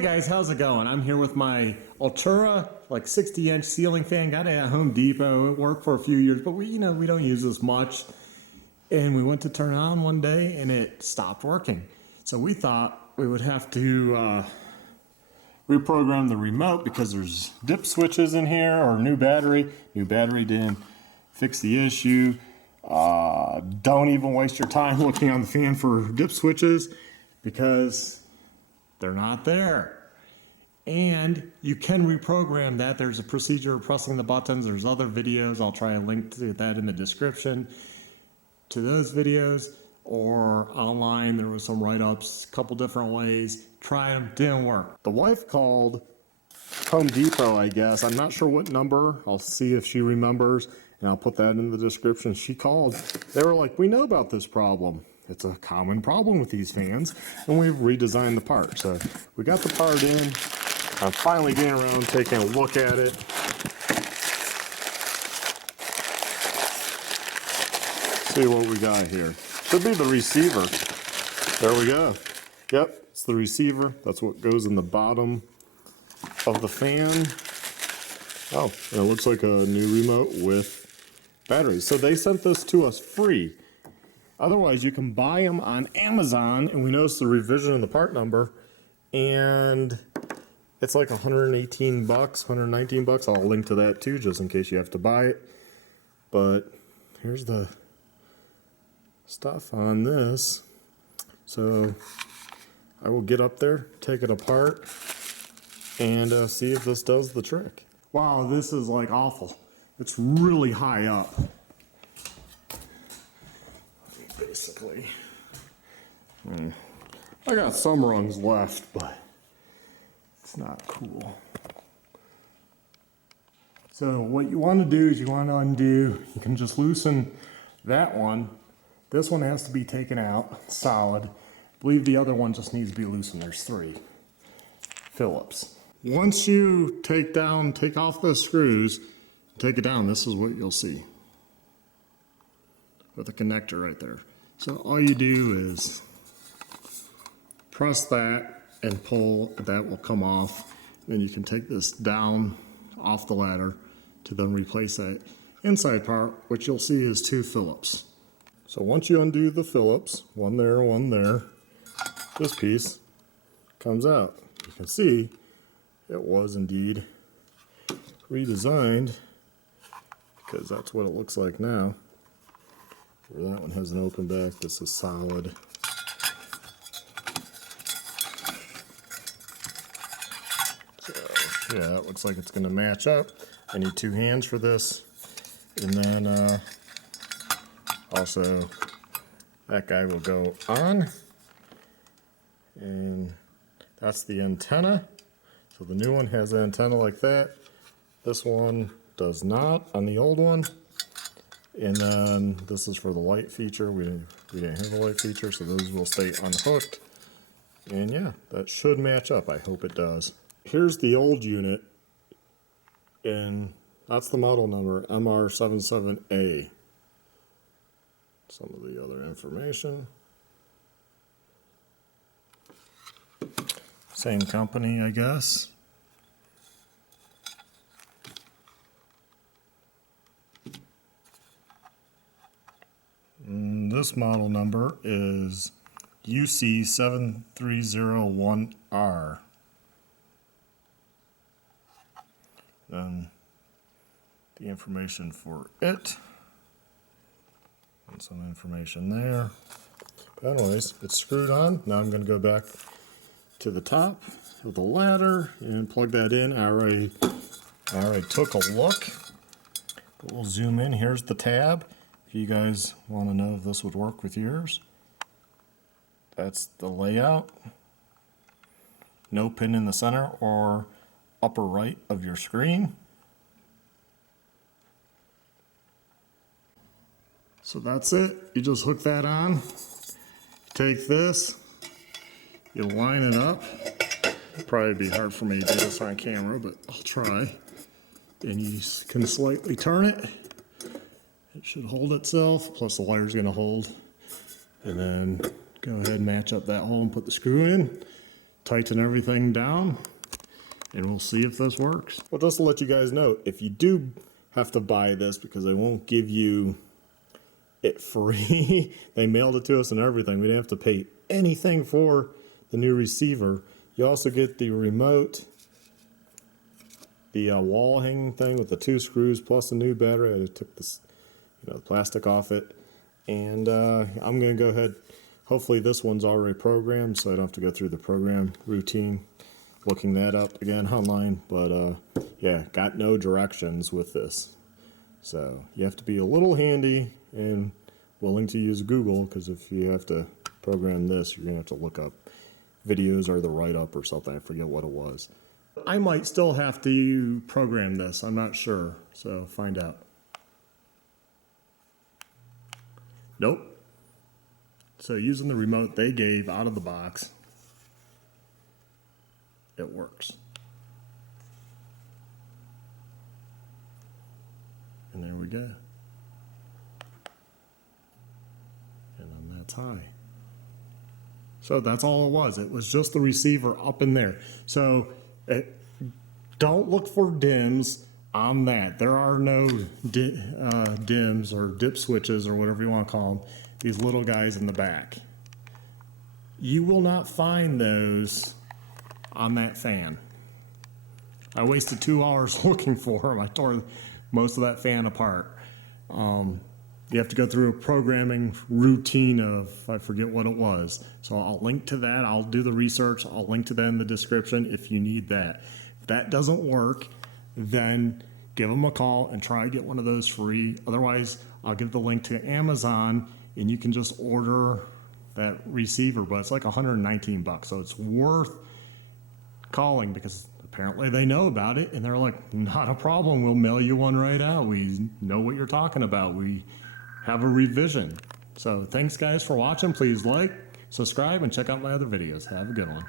Hey guys, how's it going? I'm here with my Altura, like 60-inch ceiling fan. Got it at Home Depot. It worked for a few years, but we don't use this much. And we went to turn it on one day and it stopped working. So we thought we would have to reprogram the remote because there's dip switches in here, or new battery. New battery didn't fix the issue. Don't even waste your time looking on the fan for dip switches because they're not there. And you can reprogram that. There's a procedure of pressing the buttons. There's other videos. I'll try a link to that in the description to those videos, or online there was some write-ups, a couple different ways. Tried them, didn't work. The wife called Home Depot, I guess. I'm not sure what number. I'll see if she remembers, and I'll put that in the description. She called. They were like, we know about this problem. It's a common problem with these fans, and we've redesigned the part. So we got the part in. I'm finally getting around taking a look at it. See what we got here. Should be the receiver. There we go. Yep, it's the receiver. That's what goes in the bottom of the fan. Oh, and it looks like a new remote with batteries. So they sent this to us free. Otherwise, you can buy them on Amazon, and we noticed the revision in the part number, and it's like 118 bucks, 119 bucks. I'll link to that too, just in case you have to buy it. But here's the stuff on this. So I will get up there, take it apart, and see if this does the trick. Wow, this is like awful. It's really high up. Basically, I got some rungs left, but it's not cool. So what you want to do is you want to undo. You can just loosen that one. This one has to be taken out solid. I believe the other one just needs to be loosened. There's 3 Phillips. Once you take off the screws, take it down, this is what you'll see with a connector right there. So all you do is press that and pull, that will come off. Then you can take this down off the ladder to then replace that inside part, which you'll see is 2 Phillips. So once you undo the Phillips, one there, this piece comes out. You can see it was indeed redesigned, because that's what it looks like now. Where that one has an open back, this is solid. So yeah, it looks like it's going to match up. I need 2 hands for this, and then also that guy will go on, and that's the antenna. So the new one has an antenna like that. This one does not on the old one. And then this is for the light feature. We didn't have a light feature, so those will stay unhooked. And yeah, that should match up. I hope it does. Here's the old unit, and that's the model number, MR77A. Some of the other information. Same company, I guess. And this model number is UC7301R. Then the information for it, and some information there. But anyways, it's screwed on. Now I'm going to go back to the top of the ladder and plug that in. I already took a look. But we'll zoom in. Here's the tab. If you guys want to know if this would work with yours, that's the layout. No pin in the center or upper right of your screen. So that's it. You just hook that on. Take this. You line it up. It'd probably be hard for me to do this on camera, but I'll try. And you can slightly turn it. It should hold itself, plus the wire's going to hold. And then go ahead and match up that hole and put the screw in. tighten everything down, and we'll see if this works. Well, just to let you guys know, if you do have to buy this, because they won't give you it free, they mailed it to us and everything. We didn't have to pay anything for the new receiver. You also get the remote, the wall hanging thing with the 2 screws plus a new battery. I took this, the plastic off it, and I'm going to go ahead. Hopefully this one's already programmed, so I don't have to go through the program routine, looking that up again online. But yeah, got no directions with this, so you have to be a little handy and willing to use Google, because if you have to program this, you're going to have to look up videos or the write-up or something. I forget what it was. I might still have to program this. I'm not sure, so find out. Nope. So using the remote they gave out of the box, it works. And there we go. And then that's high. So that's all it was. It was just the receiver up in there. So don't look for dims on that. There are no dims or dip switches or whatever you want to call them. These little guys in the back. You will not find those on that fan. I wasted 2 hours looking for them. I tore most of that fan apart. You have to go through a programming routine of, I forget what it was. So I'll link to that. I'll do the research. I'll link to that in the description if you need that. If that doesn't work, then give them a call and try to get one of those free. Otherwise, I'll give the link to Amazon and you can just order that receiver, but it's like $119. So it's worth calling, because apparently they know about it and they're like, not a problem. We'll mail you one right out. We know what you're talking about. We have a revision. So thanks guys for watching. Please like, subscribe, and check out my other videos. Have a good one.